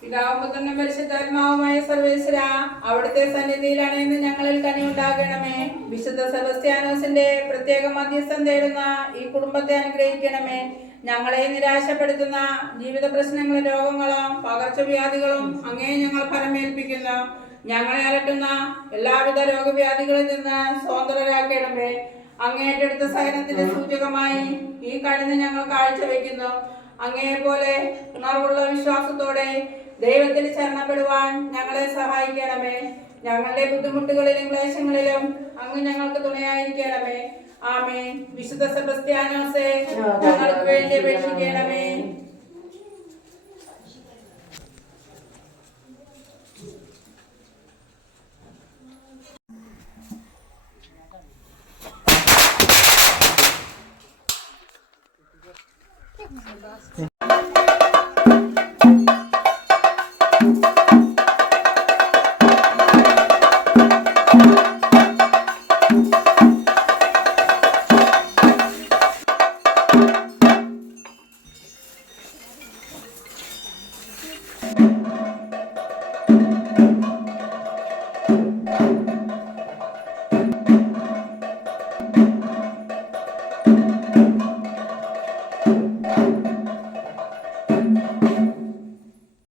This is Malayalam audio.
പിതാവുപുത്രനും പരിശുദ്ധാത്മാവുമായ സർവേശ്വര, അവിടുത്തെ സന്നിധിയിലാണ് ഇന്ന് ഞങ്ങളിൽ കനിയുണ്ടാകണമേ. വിശുദ്ധ സെബസ്ത്യാനോസിന്റെ പ്രത്യേക മധ്യസ്ഥം തേടുന്ന ഈ കുടുംബത്തെ അനുഗ്രഹിക്കണമേ. ഞങ്ങളെ നിരാശപ്പെടുത്തുന്ന ജീവിത പ്രശ്നങ്ങളും രോഗങ്ങളും പകർച്ചവ്യാധികളും അങ്ങേ ഞങ്ങൾ ഫലമേൽപ്പിക്കുന്നു. ഞങ്ങളെ അലട്ടുന്ന എല്ലാവിധ രോഗവ്യാധികളിൽ നിന്ന് സ്വതന്ത്രരാക്കണമേ. അങ്ങേറ്റെടുത്ത സഹനത്തിന്റെ സൂചകമായി ഈ കഴിഞ്ഞ് ഞങ്ങൾ കാഴ്ചവെക്കുന്നു. അങ്ങേ പോലെ ഉണർവുള്ള വിശ്വാസത്തോടെ ദൈവത്തിൽ ശരണപ്പെടുവാൻ ഞങ്ങളെ സഹായിക്കണമേ. ഞങ്ങളുടെ ബുദ്ധിമുട്ടുകളിലും ക്ലേശങ്ങളിലും അങ്ങ് ഞങ്ങൾക്ക് തുണയായിരിക്കണമേ. ആമേൻ. വിശുദ്ധ സെബസ്ത്യാനോസേ, ഞങ്ങൾക്ക് വേണ്ടി അപേക്ഷിക്കണമേ.